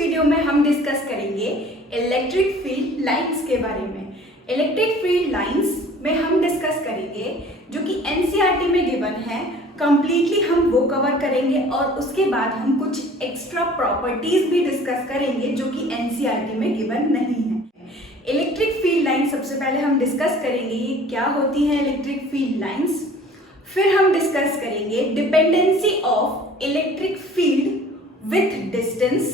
Video में हम discuss करेंगे इलेक्ट्रिक फील्ड लाइंस के बारे में। इलेक्ट्रिक फील्ड लाइंस में हम डिस्कस करेंगे जो कि एनसीईआरटी में गिवन है, कंप्लीटली हम वो कवर करेंगे और उसके बाद हम कुछ एक्स्ट्रा प्रॉपर्टीज भी डिस्कस करेंगे जो कि एनसीईआरटी में गिवन नहीं है। इलेक्ट्रिक फील्ड लाइन सबसे पहले हम डिस्कस करेंगे ये क्या होती है इलेक्ट्रिक फील्ड लाइंस, फिर हम डिस्कस करेंगे dependency of electric field with distance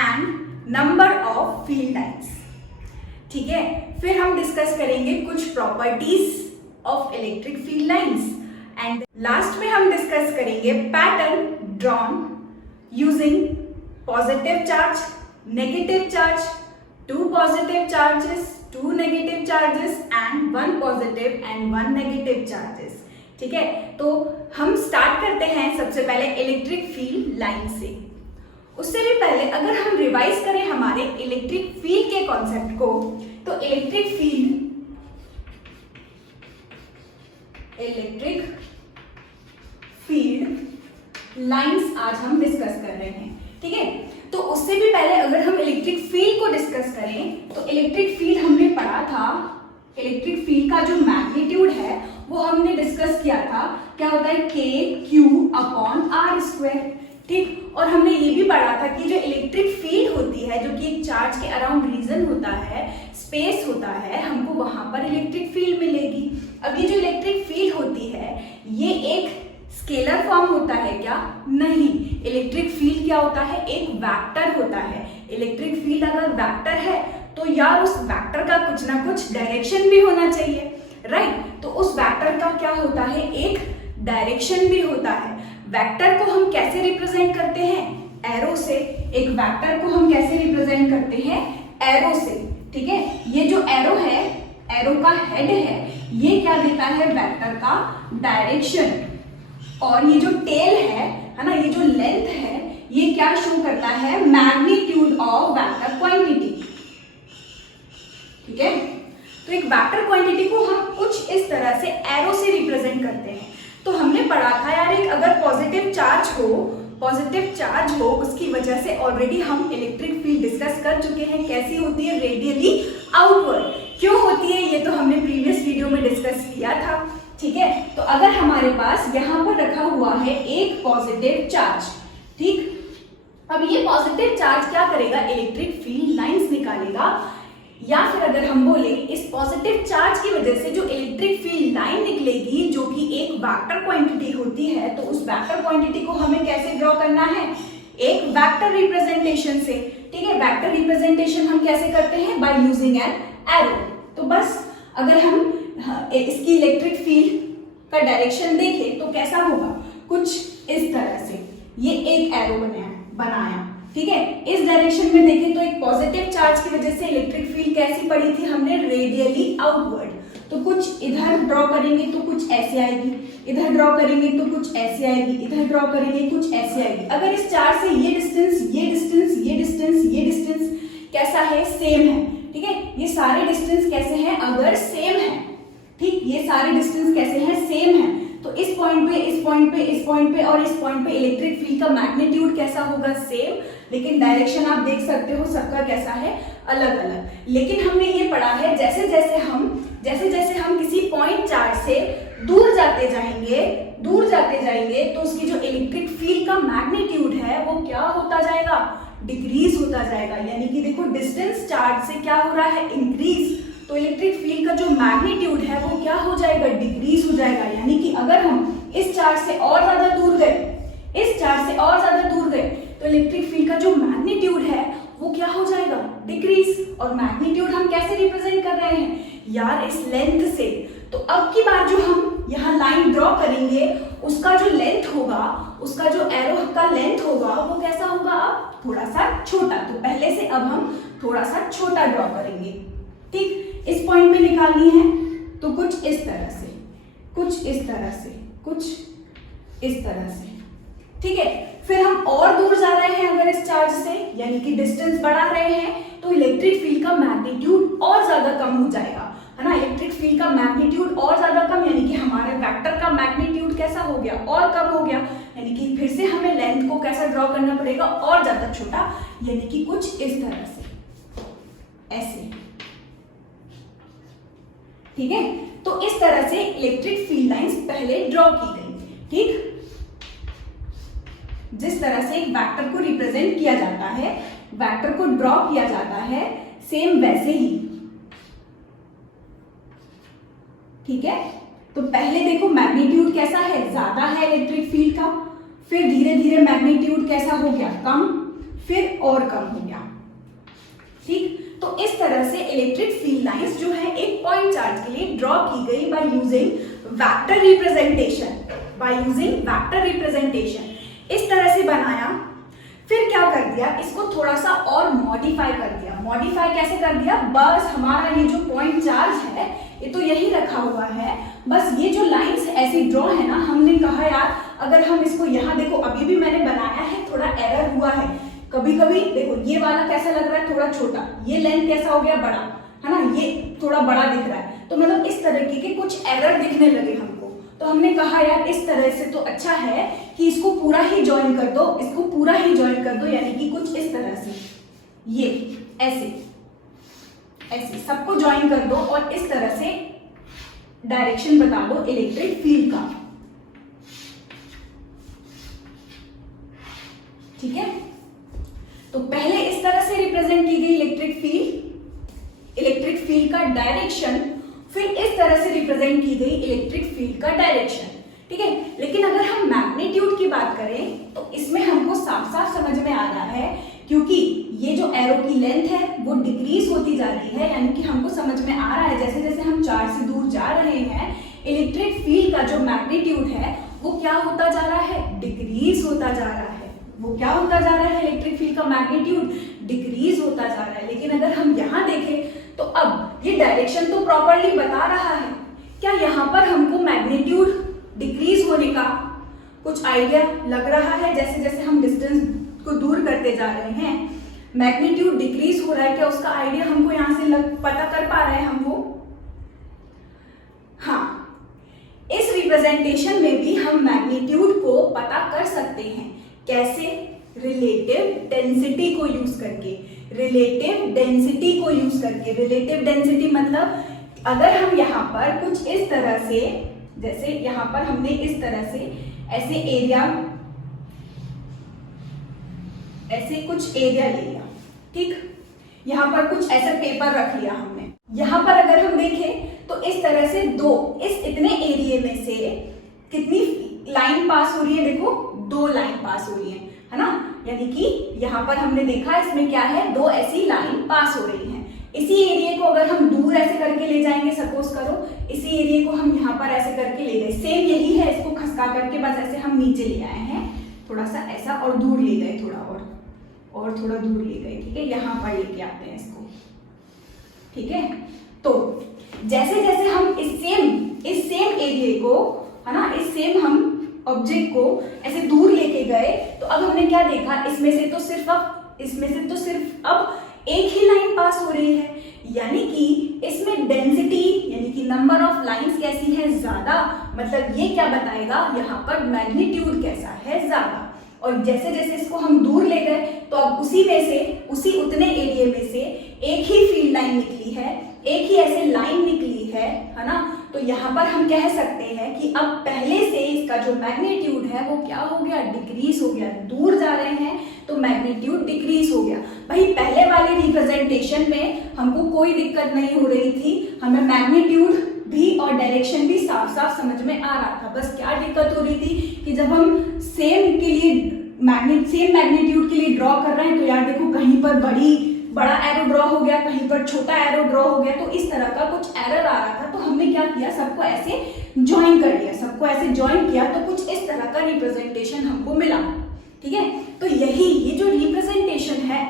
and number of field lines। ठीक है, फिर हम डिस्कस करेंगे कुछ properties of electric field lines and last में हम डिस्कस करेंगे pattern drawn using positive charge, negative charge, two positive charges, two negative charges and one positive and one negative charges. ठीक है, तो हम स्टार्ट करते हैं सबसे पहले इलेक्ट्रिक फील्ड लाइन से। उससे भी पहले अगर हम रिवाइज करें हमारे इलेक्ट्रिक फील्ड के कॉन्सेप्ट को, तो इलेक्ट्रिक फील्ड लाइंस आज हम डिस्कस कर रहे हैं। ठीक है, तो उससे भी पहले अगर हम इलेक्ट्रिक फील्ड को डिस्कस करें तो इलेक्ट्रिक फील्ड हमने पढ़ा था, इलेक्ट्रिक फील्ड का जो मैग्नीट्यूड है वो हमने डिस्कस किया था, क्या होता है K Q upon R square. ठीक, और हमने ये भी पढ़ा था कि जो इलेक्ट्रिक फील्ड होती है जो कि एक चार्ज के अराउंड रीजन होता है, स्पेस होता है, हमको वहां पर इलेक्ट्रिक फील्ड मिलेगी। अब ये जो इलेक्ट्रिक फील्ड होती है ये एक स्केलर फॉर्म होता है क्या? नहीं, इलेक्ट्रिक फील्ड क्या होता है? एक वेक्टर होता है। इलेक्ट्रिक फील्ड अगर वेक्टर है तो यार उस वेक्टर का कुछ ना कुछ डायरेक्शन भी होना चाहिए, राइट? तो उस वेक्टर का क्या होता है? एक डायरेक्शन भी होता है। वेक्टर को हम कैसे रिप्रेजेंट करते हैं? एरो से। एक वेक्टर को हम कैसे रिप्रेजेंट करते हैं? एरो से। ठीक है, ये जो एरो है, एरो का हेड है, ये क्या देता है? वेक्टर का डायरेक्शन। और ये जो टेल है ना, ये जो लेंथ है, ये क्या शो करता है? Magnitude of vector quantity. ठीक है, तो एक वेक्टर क्वांटिटी को हम कुछ इस तरह से एरो से रिप्रेजेंट करते हैं। तो हमने पढ़ा था यार एक अगर पॉजिटिव चार्ज हो उसकी वजह से ऑलरेडी हम इलेक्ट्रिक फील्ड डिस्कस कर चुके हैं। कैसी होती है? Radially outward. क्यों होती है ये तो हमने प्रीवियस वीडियो में डिस्कस किया था। ठीक है, तो अगर हमारे पास यहाँ पर रखा हुआ है एक पॉजिटिव चार्ज, ठीक, अब ये पॉजिटिव चार्ज क्या करेगा? इलेक्ट्रिक फील्ड लाइंस निकालेगा। या फिर अगर हम बोले इस पॉजिटिव चार्ज की वजह से जो इलेक्ट्रिक फील्ड लाइन निकलेगी जो कि एक वेक्टर क्वांटिटी होती है, तो उस वेक्टर क्वांटिटी को हमें कैसे ड्रॉ करना है? एक वेक्टर रिप्रेजेंटेशन से। ठीक है, वेक्टर रिप्रेजेंटेशन हम कैसे करते हैं? By using an arrow. तो बस अगर हम इसकी इलेक्ट्रिक फील्ड का डायरेक्शन देखें तो कैसा होगा? कुछ इस तरह से। ये एक एरो बनाया। ठीक है, इस डायरेक्शन में देखें तो एक पॉजिटिव चार्ज की वजह से इलेक्ट्रिक फील्ड कैसी पड़ी थी हमने? Radially outward. तो कुछ इधर ड्रॉ करेंगे तो कुछ ऐसे आएगी, इधर ड्रॉ करेंगे तो कुछ ऐसे आएगी, इधर ड्रॉ करेंगे कुछ ऐसे आएगी। अगर इस चार्ज से ये डिस्टेंस, ये डिस्टेंस, ये डिस्टेंस, ये डिस्टेंस कैसा है? सेम है। ठीक है, ये सारे डिस्टेंस कैसे हैं? अगर सेम है, ठीक, ये सारे डिस्टेंस कैसे हैं? सेम है। तो इस पॉइंट पे, इस पॉइंट पे, इस पॉइंट पे और इस पॉइंट पे इलेक्ट्रिक फील्ड का मैग्नीट्यूड कैसा होगा? सेम, लेकिन डायरेक्शन आप देख सकते हो सबका कैसा है? अलग अलग। लेकिन हमने ये पढ़ा है जैसे जैसे हम किसी पॉइंट चार्ज से दूर जाते जाएंगे तो उसकी जो इलेक्ट्रिक फील्ड का मैग्नीट्यूड है वो क्या होता जाएगा? डिक्रीज होता जाएगा। यानी कि देखो डिस्टेंस चार्ज से क्या हो रहा है? इंक्रीज। तो इलेक्ट्रिक फील्ड का जो मैग्नीट्यूड है वो क्या हो जाएगा? डिक्रीज हो जाएगा। यानी कि अगर हम इस चार्ज से और ज्यादा दूर गए, तो इलेक्ट्रिक फील्ड का जो मैग्नीट्यूड है वो क्या हो जाएगा? डिक्रीज। और मैग्नीट्यूड हम कैसे रिप्रेजेंट कर रहे हैं? यार इस लेंथ से। तो अब की बार जो हम यहाँ लाइन ड्रॉ करेंगे उसका जो लेंथ होगा, उसका जो एरो का लेंथ होगा वो कैसा होगा? अब थोड़ा सा छोटा। तो पहले से अब हम थोड़ा सा छोटा ड्रॉ करेंगे। ठीक, इस पॉइंट में निकालनी है तो कुछ इस तरह से, कुछ इस तरह से, कुछ इस तरह से। ठीक है, फिर हम और दूर जा रहे हैं अगर इस चार्ज से, यानी कि डिस्टेंस बढ़ा रहे हैं, तो इलेक्ट्रिक फील्ड का मैग्नीट्यूड और ज्यादा कम हो जाएगा, है ना? इलेक्ट्रिक फील्ड का मैग्नीट्यूड और ज्यादा कम, यानी कि हमारे वेक्टर का मैग्नीट्यूड कैसा हो गया, और कम हो गया, यानी कि फिर से हमें लेंथ को कैसा ड्रॉ करना पड़ेगा, और ज्यादा छोटा, यानी कि कुछ इस तरह से, ऐसे। ठीक है, तो इस तरह से इलेक्ट्रिक फील्ड लाइंस पहले ड्रॉ की गई। ठीक, जिस तरह से एक वेक्टर को रिप्रेजेंट किया जाता है, वेक्टर को ड्रॉ किया जाता है, सेम वैसे ही। ठीक है, तो पहले देखो मैग्नीट्यूड कैसा है, ज्यादा है इलेक्ट्रिक फील्ड का, फिर धीरे धीरे मैग्नीट्यूड कैसा हो गया, कम, फिर और कम हो गया। ठीक, तो इस तरह से इलेक्ट्रिक फील्ड लाइंस जो है एक पॉइंट चार्ज के लिए ड्रॉ की गई by using vector representation, by using vector representation. इस तरह से बनाया, फिर क्या कर दिया, इसको थोड़ा सा और मॉडिफाई कर दिया। मॉडिफाई कैसे कर दिया, बस हमारा ये जो पॉइंट चार्ज है ये तो यही रखा हुआ है, बस ये जो लाइंस ऐसी ड्रॉ है ना, हमने कहा यार अगर हम इसको यहाँ देखो, अभी भी मैंने बनाया है, थोड़ा एरर हुआ है, कभी कभी देखो ये वाला कैसा लग रहा है, थोड़ा छोटा, ये लेंथ कैसा हो गया, बड़ा है ना, ये थोड़ा बड़ा दिख रहा है, तो मतलब इस तरीके के कुछ एरर दिखने लगे हमको। तो हमने कहा यार इस तरह से तो अच्छा है कि इसको पूरा ही ज्वाइन कर दो, इसको पूरा ही ज्वाइन कर दो, यानी कि कुछ इस तरह से, ये ऐसे ऐसे सबको ज्वाइन कर दो और इस तरह से डायरेक्शन बता दो इलेक्ट्रिक फील्ड का। ठीक है, तो पहले इस तरह से रिप्रेजेंट की गई इलेक्ट्रिक फील्ड का डायरेक्शन, फिर इस तरह से रिप्रेजेंट की गई इलेक्ट्रिक फील्ड का डायरेक्शन। ठीक है, लेकिन अगर हम मैग्नीट्यूड की बात करें तो इसमें हमको साफ साफ समझ में आ रहा है, क्योंकि ये जो एरो की लेंथ है वो डिक्रीज होती जा रही है, यानी कि हमको समझ में आ रहा है जैसे जैसे हम चार्ज से दूर जा रहे हैं, इलेक्ट्रिक फील्ड का जो मैग्नीट्यूड है वो क्या होता जा रहा है, डिक्रीज होता जा रहा है। वो क्या होता जा रहा है, इलेक्ट्रिक फील्ड का मैग्नीट्यूड डिक्रीज होता जा रहा है। लेकिन अगर हम यहाँ देखें तो अब ये डायरेक्शन तो प्रॉपरली बता रहा है, क्या यहाँ पर हमको मैग्नीट्यूड डिक्रीज होने का कुछ आइडिया लग रहा है? जैसे जैसे हम डिस्टेंस को दूर करते जा रहे हैं मैग्नीट्यूड डिक्रीज हो रहा है, क्या उसका आइडिया हमको यहाँ से पता कर पा रहे हैं हम वो? हाँ, इस रिप्रेजेंटेशन में भी हम मैग्नीट्यूड को पता कर सकते हैं। कैसे? रिलेटिव डेंसिटी को यूज करके। रिलेटिव डेंसिटी को यूज करके, रिलेटिव डेंसिटी मतलब अगर हम यहाँ पर कुछ इस तरह से, जैसे यहाँ पर हमने इस तरह से ऐसे एरिया, ऐसे कुछ एरिया ले लिया, ठीक, यहाँ पर कुछ ऐसा पेपर रख लिया हमने। यहाँ पर अगर हम देखें तो इस तरह से इस इतने एरिया में से कितनी लाइन पास हो रही है? देखो 2 लाइन पास हो रही है ना, यानी कि यहाँ पर हमने देखा इसमें क्या है, 2 ऐसी लाइन पास हो रही हैं। इसी एरिया को अगर हम दूर ऐसे करके ले जाएंगे, सपोज करो इसी एरिया को हम यहाँ पर ऐसे करके ले गए, सेम यही है, इसको खसका करके बस ऐसे हम नीचे ले आए हैं, थोड़ा सा ऐसा और दूर ले गए, थोड़ा और थोड़ा दूर ले गए, ठीक है, यहाँ पर लेके आते हैं इसको, ठीक है। तो जैसे जैसे हम इस सेम एरिया को, है ना, इस सेम हम ऑब्जेक्ट को ऐसे दूर लेके गए, तो अब हमने क्या देखा, इसमें से तो सिर्फ अब एक ही लाइन पास हो रही है, यानी कि इसमें डेंसिटी यानी कि नंबर ऑफ लाइंस कैसी है, ज्यादा। मतलब ये क्या बताएगा, यहाँ पर मैग्नीट्यूड कैसा है, ज्यादा। और जैसे जैसे इसको हम दूर ले गए तो अब उसी उतने एरिया में से एक ही फील्ड लाइन निकली है, एक ही ऐसे लाइन निकली है ना। तो यहाँ पर हम कह सकते हैं कि अब पहले से इसका जो मैग्नीट्यूड है वो क्या हो गया, डिक्रीज हो गया। दूर जा रहे हैं तो मैग्नीट्यूड डिक्रीज हो गया। भाई पहले वाले रिप्रेजेंटेशन में हमको कोई दिक्कत नहीं हो रही थी, हमें मैग्नीट्यूड भी और डायरेक्शन भी साफ साफ समझ में आ रहा था। बस क्या दिक्कत हो रही थी कि जब हम सेम मैग्नीट्यूड के लिए ड्रॉ कर रहे हैं तो यार देखो कहीं पर बड़ा एरो ड्रॉ हो गया, कहीं पर छोटा एरो ड्रॉ हो गया, तो इस तरह का कुछ एरर आ रहा था। तो हमने क्या किया, सबको ऐसे ज्वाइन कर लिया, सबको ऐसे ज्वाइन किया तो कुछ इस तरह का रिप्रेजेंटेशन हमको मिला, ठीक है। तो ये जो रिप्रेजेंटेशन है,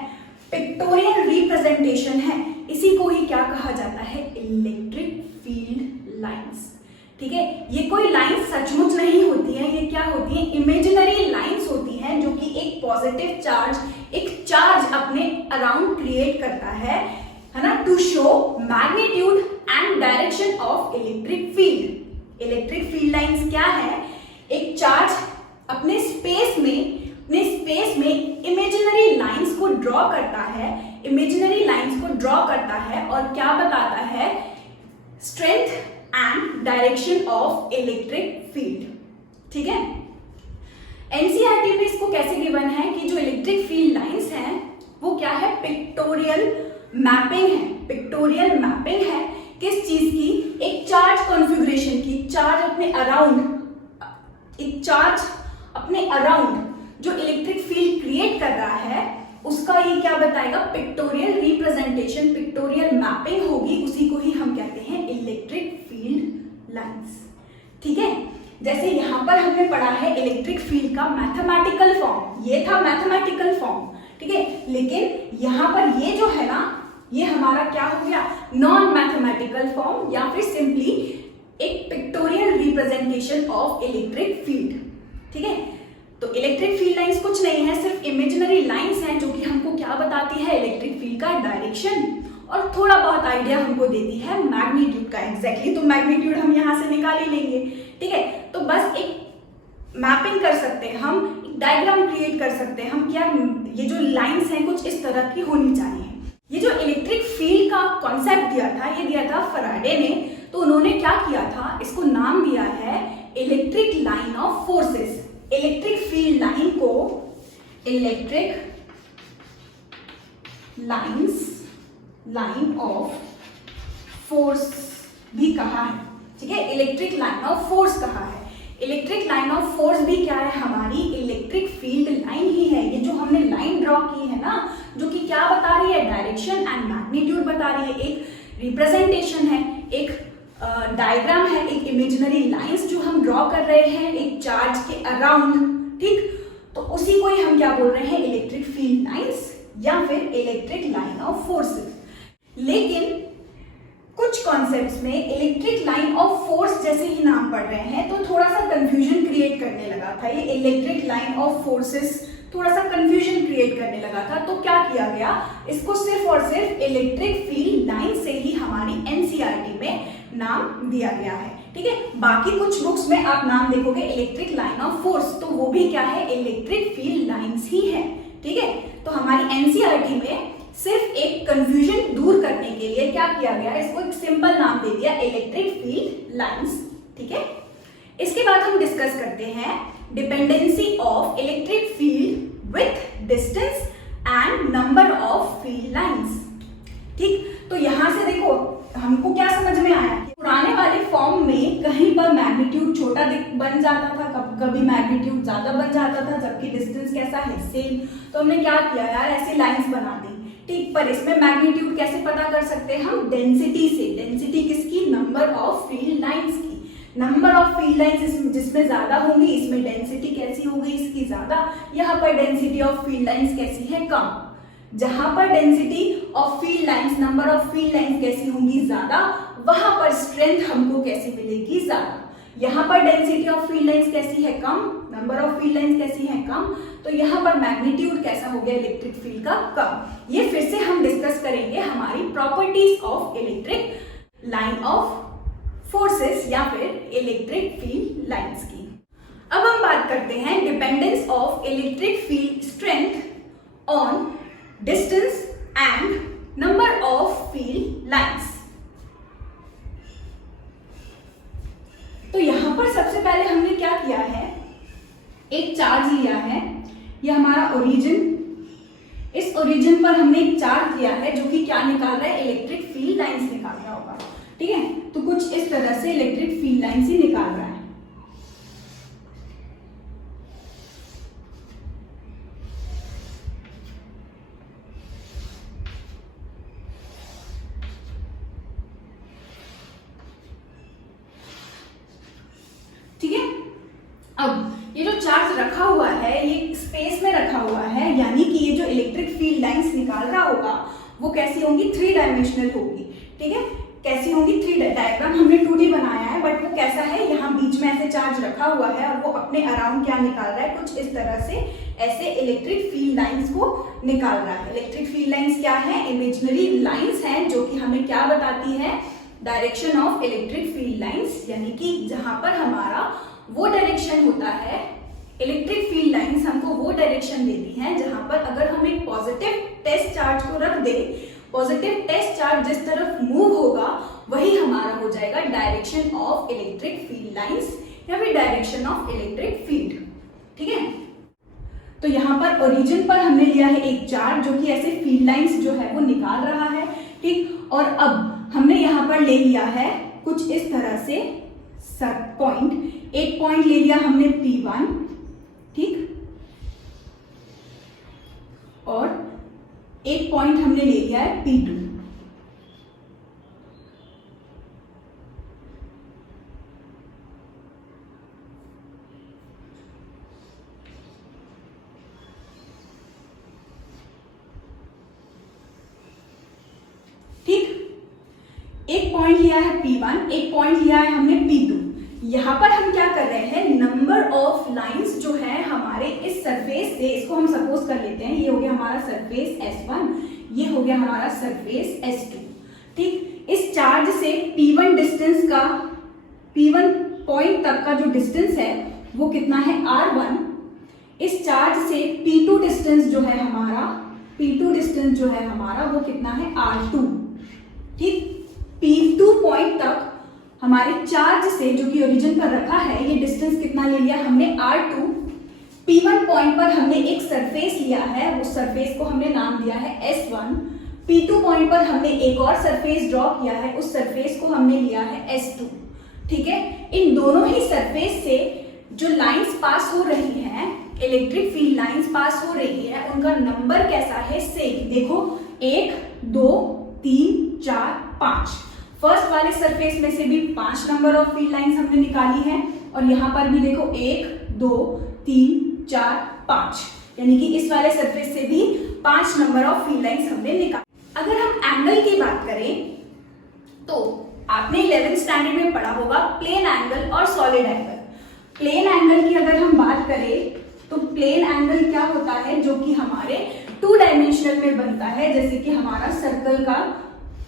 पिक्टोरियल रिप्रेजेंटेशन है, इसी को ही क्या कहा जाता है, इलेक्ट्रिक फील्ड लाइंस, ठीक है। ये कोई लाइन सचमुच नहीं होती है, ये क्या होती है, इमेजिनरी लाइंस होती हैं, जो कि एक पॉजिटिव चार्ज, एक चार्ज अपने अराउंड क्रिएट करता है ना, to show magnitude and direction of electric field. Electric field lines क्या है, एक चार्ज अपने स्पेस में इमेजिनरी लाइंस को ड्रॉ करता है और क्या बताता है, strength and direction of electric field. ठीक है, एनसीईआरटी में इसको कैसे गिवन है कि जो इलेक्ट्रिक फील्ड लाइंस हैं वो क्या है, पिक्टोरियल मैपिंग है किस चीज की, एक चार्ज कॉन्फ़िगरेशन की। चार्ज अपने अराउंड जो इलेक्ट्रिक फील्ड क्रिएट कर रहा है उसका ये क्या बताएगा, पिक्टोरियल रिप्रेजेंटेशन, पिक्टोरियल मैपिंग होगी, उसी को ही हम कहते हैं इलेक्ट्रिक फील्ड लाइंस। ठीक है, जैसे यहां पर हमने पढ़ा है इलेक्ट्रिक फील्ड का मैथमेटिकल फॉर्म, ये था मैथमेटिकल फॉर्म। ठीक है, लेकिन यहां पर ये जो है ना, ये हमारा क्या हो गया, नॉन मैथमेटिकल फॉर्म या फिर सिंपली एक pictorial representation of electric field. ठीक है, तो इलेक्ट्रिक फील्ड लाइंस कुछ नहीं है, सिर्फ इमेजिनरी लाइंस हैं जो कि हमको क्या बताती है, इलेक्ट्रिक फील्ड का डायरेक्शन और थोड़ा बहुत आइडिया हमको देती है मैग्नीट्यूड का। एग्जैक्टली तो मैग्नीट्यूड हम यहाँ से निकाल ही लेंगे। ठीक है, तो बस एक मैपिंग कर सकते हैं, हम एक डायग्राम क्रिएट कर सकते हैं हम, क्या ये जो लाइंस हैं कुछ इस तरह की होनी चाहिए। ये जो इलेक्ट्रिक फील्ड का कॉन्सेप्ट दिया था, ये दिया था फैराडे ने। तो उन्होंने क्या किया था, इसको नाम दिया है electric line of forces. Electric field line को इलेक्ट्रिक लाइन ऑफ फोर्स भी कहा है। ठीक है, इलेक्ट्रिक लाइन ऑफ फोर्स कहा है। इलेक्ट्रिक लाइन ऑफ फोर्स भी क्या है, हमारी इलेक्ट्रिक फील्ड लाइन ही है। ये जो हमने लाइन ड्रॉ की है ना, जो कि क्या बता रही है, डायरेक्शन एंड मैग्नीट्यूड बता रही है, एक रिप्रेजेंटेशन है, एक डायग्राम है, एक इमेजिनरी लाइंस जो हम ड्रॉ कर रहे हैं एक चार्ज के अराउंड। ठीक, तो उसी को ही हम क्या बोल रहे हैं, इलेक्ट्रिक फील्ड लाइंस या फिर इलेक्ट्रिक लाइन ऑफ फोर्सेस। लेकिन कुछ कॉन्सेप्ट्स में इलेक्ट्रिक लाइन ऑफ फोर्स जैसे ही नाम पढ़ रहे हैं तो थोड़ा सा कंफ्यूजन क्रिएट करने लगा था। ये इलेक्ट्रिक लाइन ऑफ फोर्सेस थोड़ा सा कंफ्यूजन क्रिएट करने लगा था। तो क्या किया गया, इसको सिर्फ और सिर्फ इलेक्ट्रिक फील्ड लाइन से ही हमारी एनसीईआरटी में नाम दिया गया है। ठीक है, बाकी कुछ बुक्स में आप नाम देखोगे इलेक्ट्रिक लाइन ऑफ फोर्स, तो वो भी क्या है, इलेक्ट्रिक फील्ड लाइंस ही है। ठीक है, तो हमारी एनसीईआरटी में सिर्फ एक कंफ्यूजन दूर करने के लिए क्या किया गया, इसको एक सिंपल नाम दे दिया, इलेक्ट्रिक फील्ड लाइंस। ठीक है, इसके बाद हम डिस्कस करते हैं dependency of electric field with distance and number of field lines. ठीक, तो यहां से देखो हमको क्या समझ में आया, पुराने वाले फॉर्म में कहीं पर मैग्नीट्यूड छोटा बन जाता था, कभी मैग्नीट्यूड ज्यादा बन जाता था, जबकि डिस्टेंस कैसा है, सेम। तो हमने क्या किया यार, ऐसी लाइंस बना दी। ठीक, पर इसमें मैग्नीट्यूड कैसे पता कर सकते हैं हम, डेंसिटी से। डेंसिटी किसकी, नंबर ऑफ फील्ड लाइंस की। नंबर ऑफ फील्ड लाइंस जिसमें ज्यादा होंगी, इसमें डेंसिटी कैसी होगी, इसकी ज्यादा। यहाँ पर डेंसिटी ऑफ फील्ड लाइंस कैसी है, कम। जहां पर density of field lines, number of field lines कैसी होंगी, ज्यादा, वहां पर स्ट्रेंथ हमको कैसी मिलेगी, ज्यादा। यहाँ पर डेंसिटी ऑफ फील्ड लाइंस कैसी है, कम, नंबर ऑफ फील्ड लाइंस कैसी है, कम, तो यहाँ पर मैग्नीट्यूड कैसा हो गया इलेक्ट्रिक फील्ड का, कम। ये फिर से हम डिस्कस करेंगे हमारी properties of electric line of forces या फिर इलेक्ट्रिक फील्ड लाइंस की। अब हम बात करते हैं dependence of electric field strength on distance and number of field lines. तो यहां पर सबसे पहले हमने क्या किया है, एक चार्ज लिया है, ये हमारा ओरिजिन। इस ओरिजिन पर हमने एक चार्ज लिया है जो कि क्या निकाल रहा है, इलेक्ट्रिक फील्ड लाइंस निकाल रहा होगा। ठीक है, तो कुछ इस तरह से इलेक्ट्रिक फील्ड लाइंस ही निकाल रहा है। ठीक है, अब ये जो चार्ज रखा हुआ है ये स्पेस में रखा हुआ है, यानी कि ये जो इलेक्ट्रिक फील्ड लाइंस निकाल रहा होगा वो कैसी होंगी, 3 डायमेंशनल होगी। ठीक है, कैसी होंगी, 3 डायग्राम हमने 2D बनाया है, बट वो कैसा है, यहाँ बीच में ऐसे चार्ज रखा हुआ है और वो अपने अराउंड क्या निकाल रहा है, कुछ इस तरह से ऐसे इलेक्ट्रिक फील्ड लाइंस को निकाल रहा है। इलेक्ट्रिक फील्ड लाइंस क्या है, इमेजिनरी लाइंस हैं जो कि हमें क्या बताती है, direction of electric field lines, यानी कि जहां पर हमारा वो डायरेक्शन होता है, इलेक्ट्रिक फील्ड लाइंस हमको वो डायरेक्शन देती हैं जहां पर अगर हम एक पॉजिटिव टेस्ट चार्ज को रख दें, पॉजिटिव टेस्ट चार्ज जिस तरफ मूव होगा वही हमारा हो जाएगा direction of electric field lines या फिर डायरेक्शन ऑफ इलेक्ट्रिक फील्ड। ठीक है, तो यहाँ पर ओरिजिन पर हमने लिया है एक चार्ज जो कि ऐसे फील्ड लाइंस जो है वो निकाल रहा है। ठीक, और अब हमने यहाँ पर ले लिया है कुछ इस तरह से पॉइंट, एक पॉइंट ले लिया हमने P1, ठीक, और एक पॉइंट हमने ले लिया है P2। ठीक, एक पॉइंट लिया है P1, एक पॉइंट लिया है हमने P2। यहां पर हम क्या कर रहे हैं, नंबर ऑफ लाइंस जो है हमारे इस सरफेस से, इसको हम सपोज कर लेते हैं ये हो गया हमारा सरफेस S1, ये हो गया हमारा सरफेस S2। ठीक, इस चार्ज से P1 डिस्टेंस का, P1 पॉइंट तक का जो डिस्टेंस है वो कितना है R1। इस चार्ज से P2 डिस्टेंस जो है हमारा, P2 डिस्टेंस जो है हमारा वो कितना है R2। ठीक, P2 पॉइंट तक हमारे चार्ज से जो कि ओरिजिन पर रखा है ये डिस्टेंस कितना ले लिया हमने R2। P1 पॉइंट पर हमने एक सरफेस लिया है, उस सरफेस को हमने नाम दिया है S1। P2 पॉइंट पर हमने एक और सरफेस ड्रॉ किया है, उस सरफेस को हमने लिया है S2। ठीक है, इन दोनों ही सरफेस से जो लाइंस पास हो रही हैं, इलेक्ट्रिक फील्ड लाइंस पास हो रही है, उनका नंबर कैसा है, सेम। देखो 1 2 3 4 5, फर्स्ट वाले सरफेस में से भी 5 नंबर ऑफ फील्ड लाइंस हमने निकाली है, और यहाँ पर भी देखो 1 2 3 4 5, यानी कि इस वाले सरफेस से भी 5 नंबर ऑफ फील्ड लाइंस हमने निकाली। अगर हम एंगल की बात करें तो आपने 11th स्टैंडर्ड में पढ़ा होगा प्लेन एंगल और सॉलिड एंगल। प्लेन एंगल की अगर हम बात करें तो प्लेन एंगल क्या होता है, जो कि हमारे 2 डायमेंशनल में बनता है, जैसे कि हमारा सर्कल का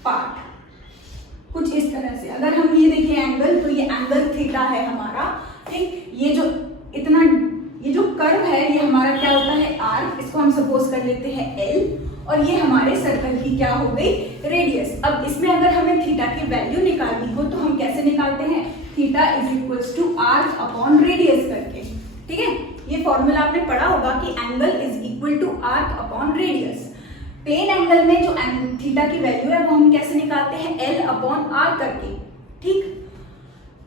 पार्ट कुछ इस तरह से। अगर हम ये देखें एंगल, तो ये एंगल थीटा है हमारा। ठीक, ये जो इतना, ये जो कर्व है ये हमारा क्या होता है, आर्क, इसको हम सपोज कर लेते हैं L, और ये हमारे सर्कल की क्या हो गई, रेडियस। अब इसमें अगर हमें थीटा की वैल्यू निकालनी हो तो हम कैसे निकालते हैं, theta is equals to arc upon radius करके। ठीक है, ये फॉर्मूला आपने पढ़ा होगा कि angle is equal to arc upon radius. Plane angle में जो थीटा की वैल्यू है वो हम कैसे निकालते हैं, L अपॉन आर करके। ठीक,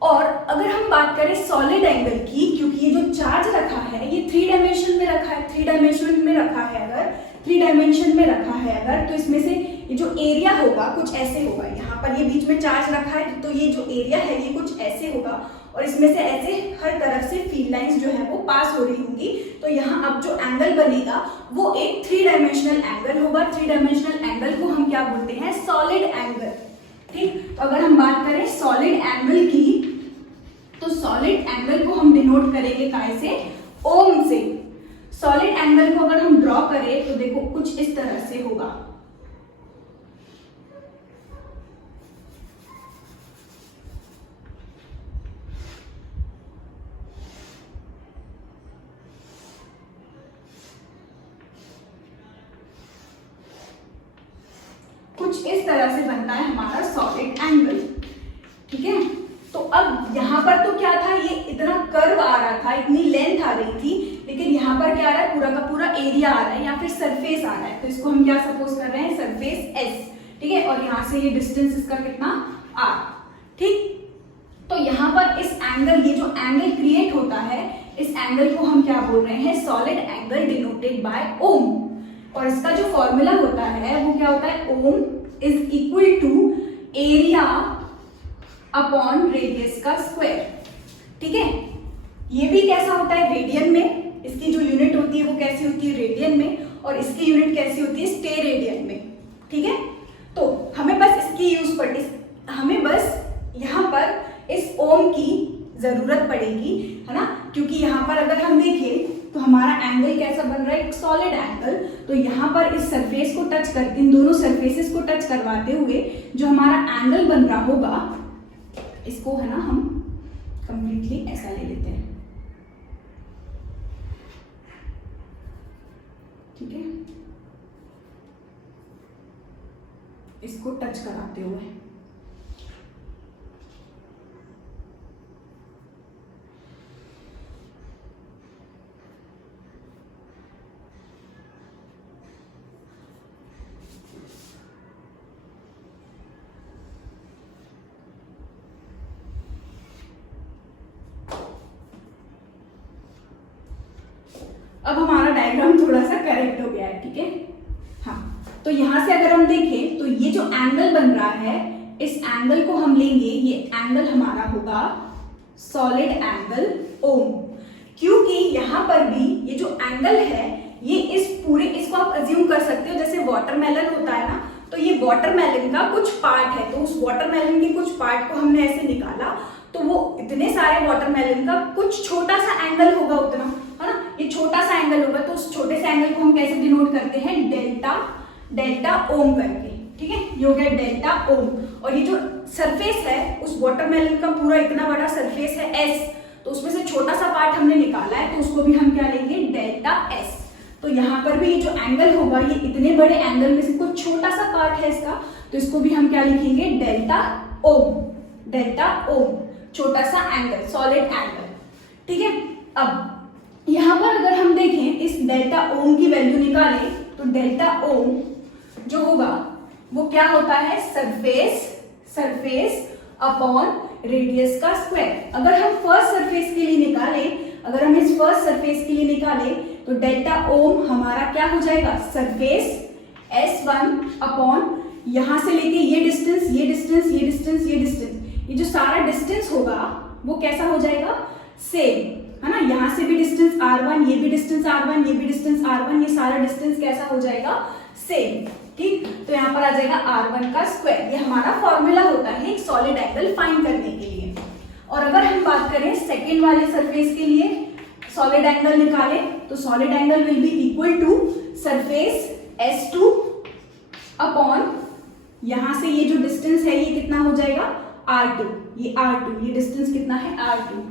और अगर हम बात करें सॉलिड एंगल की, क्योंकि ये जो चार्ज रखा है ये 3 डायमेंशन में रखा है, 3 डायमेंशन में रखा है, अगर 3 डायमेंशन में रखा है अगर, तो इसमें से ये जो एरिया होगा कुछ ऐसे होगा। यहाँ पर ये बीच में चार्ज रखा है तो ये जो एरिया है ये कुछ ऐसे होगा, और इसमें से ऐसे हर तरफ से फील्ड लाइंस जो है वो पास हो रही होंगी। तो यहाँ अब जो एंगल बनेगा वो एक 3 डायमेंशनल एंगल होगा। 3 डायमेंशनल एंगल को हम क्या बोलते हैं, सॉलिड एंगल। ठीक, तो अगर हम बात करें सॉलिड एंगल की, तो सॉलिड एंगल को हम डिनोट करेंगे काय से, ओम से। सॉलिड एंगल को अगर हम ड्रॉ करें तो देखो कुछ इस तरह से होगा। कुछ इस तरह से बनता है हमारा सॉलिड एंगल। ठीक है, तो अब यहाँ पर तो क्या था, ये इतना कर्व आ रहा था, इतनी लेंथ आ रही थी, लेकिन यहाँ पर क्या आ रहा है, पूरा का पूरा एरिया आ रहा है या फिर सरफेस आ रहा है। तो इसको हम क्या सपोज कर रहे हैं, सरफेस S। ठीक है, और यहाँ से ये डिस्टेंस इसका कितना, R। ठीक, तो यहाँ पर इस एंगल, ये जो एंगल क्रिएट होता है, इस एंगल को हम क्या बोल रहे हैं, सॉलिड एंगल डिनोटेड बाय ओम। और इसका जो फॉर्मूला होता है वो क्या होता है, ohm is equal to area upon radius का स्क्वायर। ठीक है, ये भी कैसा होता है, रेडियन में। इसकी जो यूनिट होती है वो कैसी होती है, रेडियन में, और इसकी यूनिट कैसी होती है, स्टेरेडियन में। ठीक है, तो हमें बस इसकी यूज पड़ी, हमें बस यहाँ पर इस ओम की जरूरत पड़ेगी, है ना, क्योंकि यहाँ पर अगर हम देखें तो हमारा एंगल कैसा बन रहा है, एक सॉलिड एंगल। तो यहाँ पर इस सरफेस को टच कर, इन दोनों सरफेसेस को टच करवाते हुए जो हमारा एंगल बन रहा होगा, इसको है ना हम कंप्लीटली ऐसा ले लेते हैं। ठीक है, इसको टच कराते हुए। अब हमारा डायग्राम थोड़ा सा करेक्ट हो गया है, ठीक है। हाँ, तो यहां से अगर हम देखें तो ये जो एंगल बन रहा है, इस एंगल को हम लेंगे, ये एंगल हमारा होगा सॉलिड एंगल ओम, क्योंकि यहां पर भी ये जो एंगल है ये इस पूरे, इसको आप अज्यूम कर सकते हो जैसे वाटरमेलन होता है ना, तो ये वाटरमेलन का कुछ पार्ट है, तो उस वाटरमेलन के कुछ पार्ट को हमने ऐसे निकाला, तो वो इतने सारे वाटरमेलन का कुछ छोटा सा एंगल होगा उतना, है ना, ये छोटा सा एंगल होगा, तो उस छोटे से एंगल को हम कैसे डिनोट करते हैं, डेल्टा ओम करके, ठीक है, ये हो गया डेल्टा ओम। और ये जो सरफेस है उस वाटरमेलन का पूरा इतना बड़ा सरफेस है एस, तो उसमें से छोटा सा पार्ट हमने निकाला है, तो उसको भी हम क्या लेंगे, डेल्टा एस। तो यहाँ पर भी ये जो एंगल होगा ये इतने बड़े एंगल में से कुछ छोटा सा पार्ट है इसका, तो इसको भी हम क्या लिखेंगे, डेल्टा ओम, छोटा सा एंगल, सॉलिड एंगल, ठीक है। अब यहाँ पर अगर हम देखें इस डेल्टा ओम की वैल्यू निकालें, तो डेल्टा ओम जो होगा वो क्या होता है, सरफेस अपॉन रेडियस का स्क्वायर। अगर हम फर्स्ट सरफेस के लिए निकालें, अगर हम इस फर्स्ट सरफेस के लिए निकालें तो डेल्टा ओम हमारा क्या हो जाएगा, सरफेस S1 अपॉन यहां से लेके ये डिस्टेंस, ये डिस्टेंस, ये डिस्टेंस, ये डिस्टेंस, ये जो सारा डिस्टेंस होगा वो कैसा हो जाएगा, सेम, है ना, यहां से भी डिस्टेंस R1, ये भी डिस्टेंस R1, ये भी डिस्टेंस R1, ये सारा डिस्टेंस कैसा हो जाएगा, सेम, ठीक। तो यहाँ पर आ जाएगा R1 का स्क्वायर। ये हमारा फॉर्मूला होता है एक सॉलिड एंगल फाइंड करने के लिए। और अगर हम बात करें सेकेंड वाले सरफेस के लिए सॉलिड एंगल निकालें, तो solid angle will be equal to surface S2 upon यहां से ये जो डिस्टेंस है ये कितना हो जाएगा, R2, ये R2, ये डिस्टेंस कितना है, R2,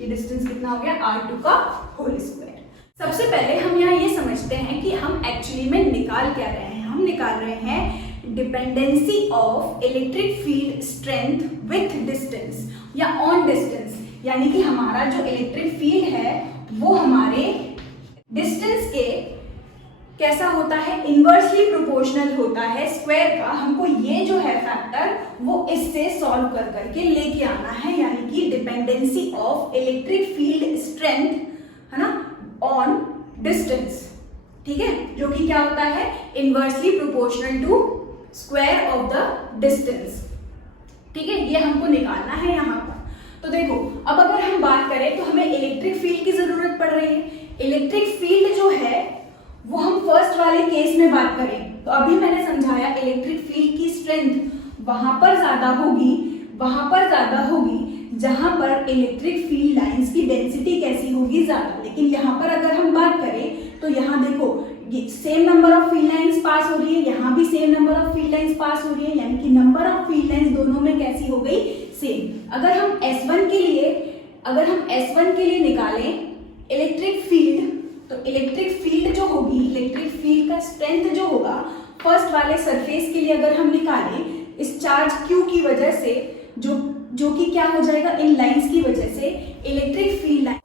ये डिस्टेंस कितना हो गया, R2 का होल स्क्वायर। सबसे पहले हम यहाँ ये समझते हैं कि हम एक्चुअली में निकाल क्या रहे हैं, हम निकाल रहे हैं dependency of electric field strength with distance या ऑन डिस्टेंस, यानी कि हमारा जो इलेक्ट्रिक फील्ड है वो हमारे डिस्टेंस के कैसा होता है, इनवर्सली प्रोपोर्शनल होता है स्क्वायर का। हमको ये जो है फैक्टर वो इससे सॉल्व कर करके लेके आना है, यानी कि dependency of electric field strength, है ना, ऑन डिस्टेंस, ठीक है, जो कि क्या होता है, inversely proportional to square of the distance, ठीक है, ये हमको निकालना है यहाँ पर। तो देखो अब अगर हम बात करें तो हमें इलेक्ट्रिक फील्ड की जरूरत पड़ रही है। इलेक्ट्रिक फील्ड जो है वो हम फर्स्ट वाले केस में बात करें तो अभी मैंने समझाया इलेक्ट्रिक फील्ड की स्ट्रेंथ वहां पर ज्यादा होगी जहां पर इलेक्ट्रिक फील्ड लाइंस की डेंसिटी कैसी होगी, ज्यादा। लेकिन यहाँ पर अगर हम बात करें तो यहाँ देखो same number of field lines pass हो रही है, यहाँ भी same number of field lines pass हो रही है, यानी कि नंबर ऑफ फील्ड लाइंस दोनों में कैसी हो गई, सेम। अगर हम S1 के लिए निकालें इलेक्ट्रिक फील्ड, तो इलेक्ट्रिक फील्ड जो होगी, इलेक्ट्रिक फील्ड का स्ट्रेंथ जो होगा फर्स्ट वाले सरफेस के लिए अगर हम निकालें इस चार्ज Q की वजह से, जो कि क्या हो जाएगा, इन लाइंस की वजह से इलेक्ट्रिक फील्ड लाइन,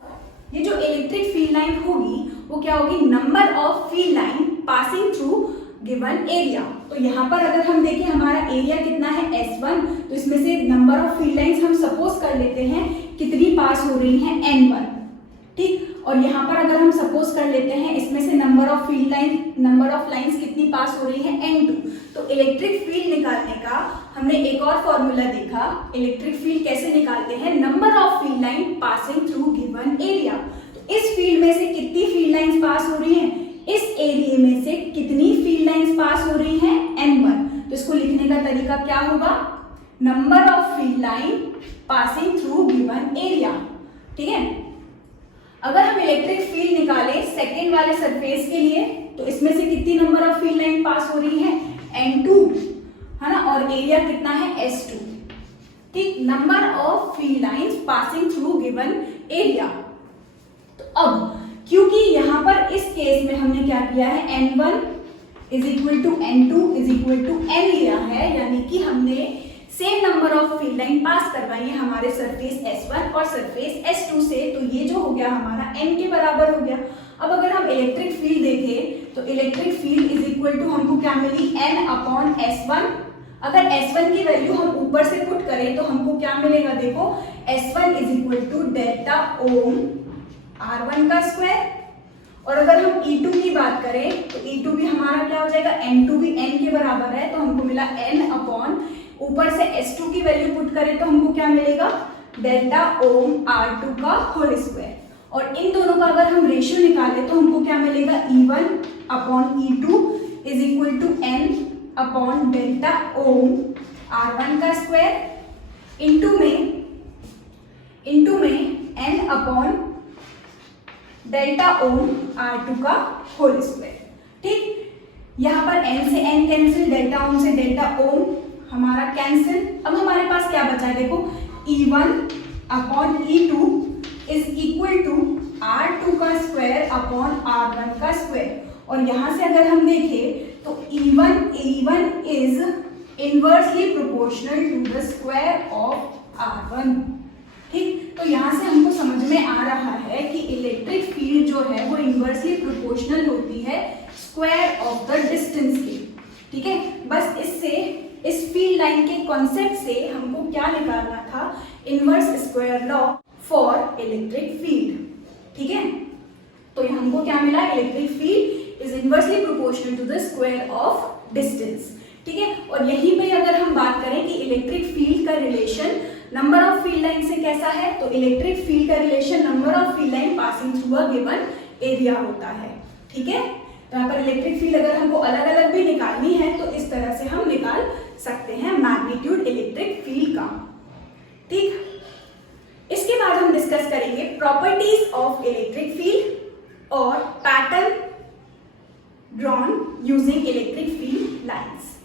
ये जो इलेक्ट्रिक फील्ड लाइन होगी वो क्या होगी, number of field line passing through given area. तो यहाँ पर अगर हम देखें हमारा एरिया कितना है S1, तो इसमें से नंबर ऑफ फील्ड लाइंस हम सपोज कर लेते हैं कितनी पास हो रही हैं, N1, ठीक। और यहाँ पर अगर हम सपोज कर लेते हैं इसमें से नंबर ऑफ लाइंस कितनी पास हो रही है, N2। तो इलेक्ट्रिक फील्ड निकालने का हमने एक और फॉर्मूला देखा, इलेक्ट्रिक फील्ड कैसे निकालते हैं, number of field line passing through given area. तो इस फील्ड में से कितनी फील्ड लाइंस पास हो रही हैं, इस एरिया में से कितनी फील्ड लाइंस पास हो रही हैं, N1। तो इसको लिखने का तरीका क्या होगा, number of field line passing through given area, ठीक है। अगर हम इलेक्ट्रिक फील्ड निकालें सेकेंड वाले सरफेस के लिए तो इसमें से कितनी नंबर ऑफ फील्ड लाइन पास हो रही है, N2, है ना, और एरिया कितना है, S2, ठीक। Number of field lines passing through given area. तो अब क्योंकि यहाँ पर इस केस में हमने क्या किया है, n1 is equal to n2 is equal to n लिया है, यानी कि हमने same number of field line pass करवाई है हमारे सरफेस S1 और सरफेस S2 से, तो ये जो हो गया हमारा n के बराबर हो गया। अब अगर हम इलेक्ट्रिक फील्ड देखें तो electric field is equal to हमको क्या मिली, n अपॉन S1। अगर S1 की वैल्यू हम ऊपर से पुट करें तो हमको क्या मिलेगा, देखो S1 is equal to delta ohm R1 का स्क्वायर। और अगर हम E2 की बात करें तो E2 भी हमारा क्या हो जाएगा, N2 भी n के बराबर है, तो हमको मिला n अपॉन ऊपर से S2 की वैल्यू पुट करें तो हमको क्या मिलेगा, डेल्टा ओम R2 का होल स्क्वायर। और इन दोनों का अगर हम रेशियो निकालें तो हमको क्या मिलेगा, E1 upon E2 is equal to n upon delta ohm R1 का स्क्वायर इंटू में n upon delta ohm R2 का होल स्क्वायर। ठीक, यहाँ पर n से n कैंसिल, डेल्टा ओम से डेल्टा ओम हमारा कैंसिल। अब हमारे पास क्या बचा है, देखो E1 upon E2 is equal to R2 का स्क्वायर अपॉन R1 का स्क्वायर। और यहाँ से अगर हम देखें तो E1 is inversely proportional to the square of R1। ठीक, तो यहाँ से हमको समझ में आ रहा है कि इलेक्ट्रिक फील्ड जो है वो इनवर्सली प्रोपोर्शनल होती है स्क्वायर ऑफ द डिस्टेंस की। ठीक है, बस इससे इस फील्ड लाइन के कॉन्सेप्ट से हमको क्या निकालना था, inverse square law for electric field. ठीक है, तो हमको क्या मिला, electric field is inversely proportional to the square of distance. ठीक है, और यहीं पे अगर हम बात करें कि इलेक्ट्रिक फील्ड का relation number of field line से कैसा है, तो इलेक्ट्रिक फील्ड का relation number of field line passing through a given area होता है। ठीक है, तो यहाँ पर इलेक्ट्रिक फील्ड अगर हमको अलग अलग भी निकालनी है तो इस तरह से हम निकाल सकते हैं मैग्नीट्यूड इलेक्ट्रिक फील्ड का। ठीक, इसके बाद हम डिस्कस करेंगे प्रॉपर्टीज ऑफ इलेक्ट्रिक फील्ड और pattern drawn using electric field lines.